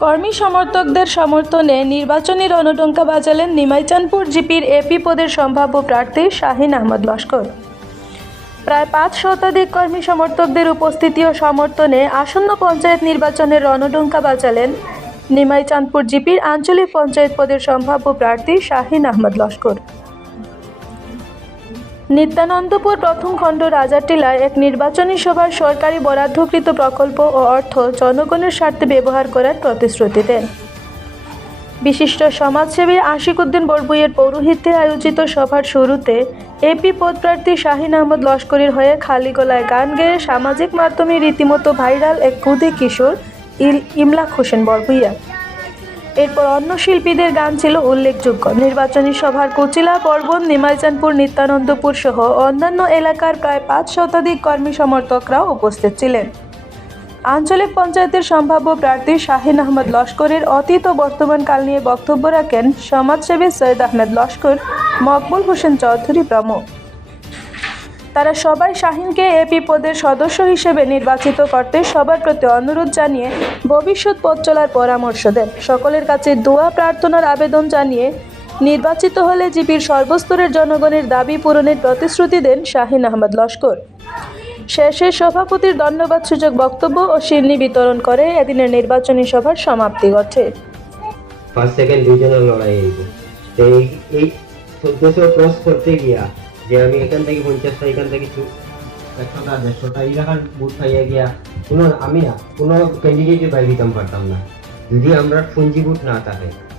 কর্মী সমর্থকদের সমর্থনে নির্বাচনী রণডঙ্কা বাজালেন নিমাইচানপুর জিপির এপি পদের সম্ভাব্য প্রার্থী শাহিন আহমদ লস্কর প্রায় পাঁচ শতাধিক কর্মী সমর্থকদের উপস্থিতি ও সমর্থনে আসন্ন পঞ্চায়েত নির্বাচনের রণডঙ্কা বাজালেন নিমাইচাঁদপুর জিপির আঞ্চলিক পঞ্চায়েত পদের সম্ভাব্য প্রার্থী শাহিন আহমদ লস্কর নিত্যানন্দপুর প্রথম খণ্ড রাজাটিলায় এক নির্বাচনী সভার সরকারি বরাদ্দকৃত প্রকল্প ও অর্থ জনগণের স্বার্থে ব্যবহার করার প্রতিশ্রুতি দেন। বিশিষ্ট সমাজসেবী আশিকুদ্দিন বড়বুইয়ের পৌরোহিত্যে আয়োজিত সভার শুরুতে এপি পদপ্রার্থী শাহিন আহমদ লস্করের হয়ে খালি গলায় গান গেয়ে সামাজিক মাধ্যমে রীতিমতো ভাইরাল এক কুদে কিশোর ইমলাক হোসেন বড়বুইয়া এরপর অন্য শিল্পীদের গান ছিল উল্লেখযোগ্য। নির্বাচনী সভার কুচিলা পর্বত নিমাইচানপুর নিত্যানন্দপুর সহ অন্যান্য এলাকার প্রায় পাঁচ শতাধিক কর্মী সমর্থকরাও উপস্থিত ছিলেন। আঞ্চলিক পঞ্চায়েতের সম্ভাব্য প্রার্থী শাহিন আহমদ লস্করের অতীত ও বর্তমান কাল নিয়ে বক্তব্য রাখেন সমাজসেবী সৈয়দ আহমেদ লস্কর, মকবুল হোসেন চৌধুরী প্রমুখ। তারা সবাই শাহিনকে এপি পদের সদস্য হিসেবে নির্বাচিত করতে সবার প্রতি অনুরোধ জানিয়ে ভবিষ্যৎ পথ চলার পরামর্শ দেন। সকলের কাছে দোয়া, প্রার্থনার আবেদন জানিয়ে নির্বাচিত হলে জিপির সর্বস্তরের জনগণের দাবি পূরণের প্রতিশ্রুতি দেন শাহিন আহমদ লস্কর। শেষে সভাপতির ধন্যবাদ সূচক বক্তব্য ও সিন্নি বিতরণ করে এদিনের নির্বাচনী সভার সমাপ্তি ঘটে। সেকেন্ড লড়াই এই চোদ্দশো ক্রস করতে গিয়া যে আমি এখান থেকে পঞ্চাশটা এখান থেকে চু- একশোটা, দেড়শোটা এলাকার বুথ পাইয়া গিয়া কোনো আমি না, কোনো ক্যান্ডিডেটে বাইরে দিতাম পারতাম না। যদি আমরা পুঞ্জি বুথ না থাকে।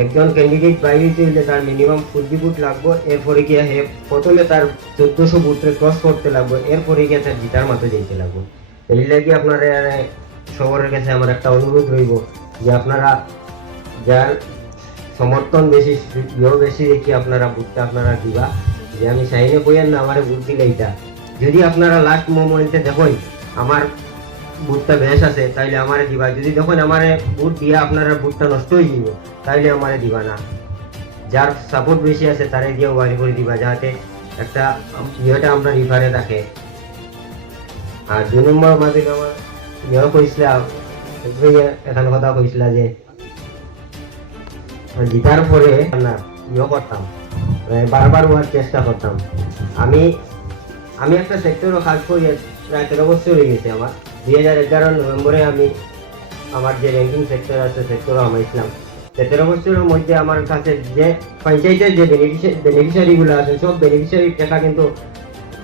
একজন ক্যান্ডিডেট বাইরে চললে তার মিনিমাম পুঞ্জি বুথ লাগবো, এরপরে গিয়া হে প্রথমে তার চোদ্দশো বুথে ক্রস করতে লাগবো, এরপরে গিয়া তার জিতার মাথা যেতে লাগবো। এই লাগি আপনার শহরের কাছে আমার একটা অনুরোধ রইব যে আপনারা যার সমর্থন বেশি বেশি দেখি আপনারা বুথটা আপনারা দিবা। যে আমি সাইনে কইয়েন না, আমারে বুথ দিলে এটা যদি আপনারা লাস্ট মোমেন্টে দেখুন, আমার বুথটা বেশ আছে, তাইলে আমারে দিবা। যদি দেখুন আমারে বুথ দিয়া আপনারা বুথটা নষ্ট হয়ে যাব তাইলে আমারে দিবা না। যার সাপোর্ট বেশি আছে, তারে দিয়েও বাড়ি করে দিবা, যাতে একটা ইয়েটা আমরা রিফারে রাখে আর দুই নম্বর মাঝে আমার ইয়ে কইছিলাম এখন কথা কইছিলা যে জিতার পরে না ইয়ে করতাম। বারবার হওয়ার চেষ্টা করতাম। আমি আমি একটা সেক্টরও কাজ করি, প্রায় তেরো বছর হয়ে গেছে আমার। দুই হাজার এগারো নভেম্বরে আমি আমার যে ব্যাংকিং সেক্টর আছে সেক্টরও আমাইছিলাম তো তেরো বছরের মধ্যে আমার কাছে যে পঞ্চায়েতের যে বেনিফিশিয়ারিগুলো আছে, সব বেনিফিশিয়ারি টাকা কিন্তু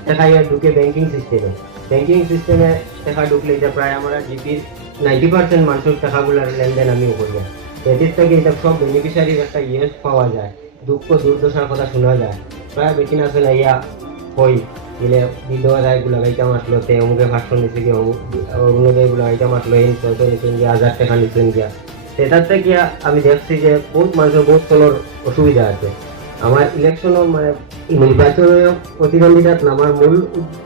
টাকা ইয়ে ঢুকে ব্যাংকিং সিস্টেমে ব্যাংকিং সিস্টেমে টাকা ঢুকলে এটা প্রায় আমরা জিপির নাইনটি পার্সেন্ট মানুষের টাকাগুলোর লেনদেন আমি করি। এটির থেকে এটা সব বেনিফিশিয়ারির একটা ইয়ে পাওয়া যায়। দুঃখ, দুর্দশার কথা শোনা যায়। প্রায় বেশি না ইয়া হই দিলে বিধবা রায়গুলো গাইতাম আসলো, তে অমুকে ভাষণ নিছে গিয়ে অরুণোদয়গুলো গাইতাম আসলো এই চৌদ্দ নিছেন গিয়া হাজার টাকা নিছেন গিয়া সেটার থেকে আমি দেখছি যে বহুত মানুষের বহুত চলার অসুবিধা আছে। আমার ইলেকশনও মানে নির্বাচনে প্রতিদ্বন্দ্বিতাত নামার মূল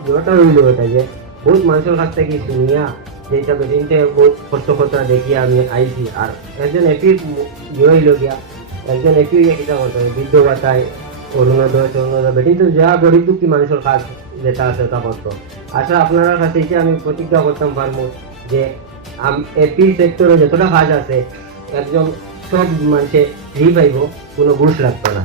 ইয়েটা রইল এটা যে, বহুত মানুষের কাছ থেকে শুনিয়া যেটা বেদিনতে বহুত কষ্ট কথা দেখিয়া আমি আইছি। আর একজন এপির ইয়ে হইল গিয়া একজন হইয়া কিতা করতে হবে বৃদ্ধ ভাতায় অরুণোদয় তরুণোদয় বেদিন তো যা গরিব দুঃখী মানুষের কাজ যেটা আছে তা করতো আচ্ছা আপনার কাছে যে আমি প্রতিজ্ঞা করতাম পারব যে এপি সেক্টরে যতটা কাজ আছে, একজন সব মানুষে ফ্রি পাইব কোনো ঘুষ লাগতো না।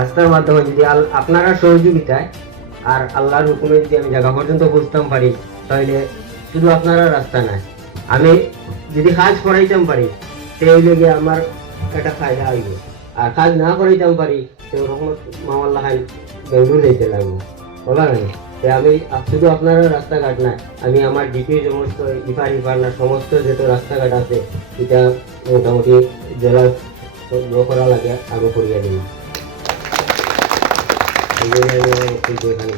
রাস্তার মাধ্যমে যদি আপনারা সহযোগিতায় আর আল্লাহর হুকুমে যদি আমি জায়গা পর্যন্ত বুঝতাম পারি তাহলে শুধু আপনারা রাস্তা নাই। আমি যদি কাজ করাইতাম পারি তাহলে গিয়ে আমার একটা ফায়দা হইব আর কাজ না করাইতাম পারি তো রহমত মামাল্লাহ খান বেঙ্গলুর যেতে লাগবো। বলা নাই। তো আমি শুধু আপনারা রাস্তাঘাট না, আমি আমার ডিপি সমস্ত ইফার ইফার না, সমস্ত যত রাস্তাঘাট আছে, এটা মোটামুটি জেলা ইয়ে করা লাগে আরও করিয়া দিই এই জন্য আমি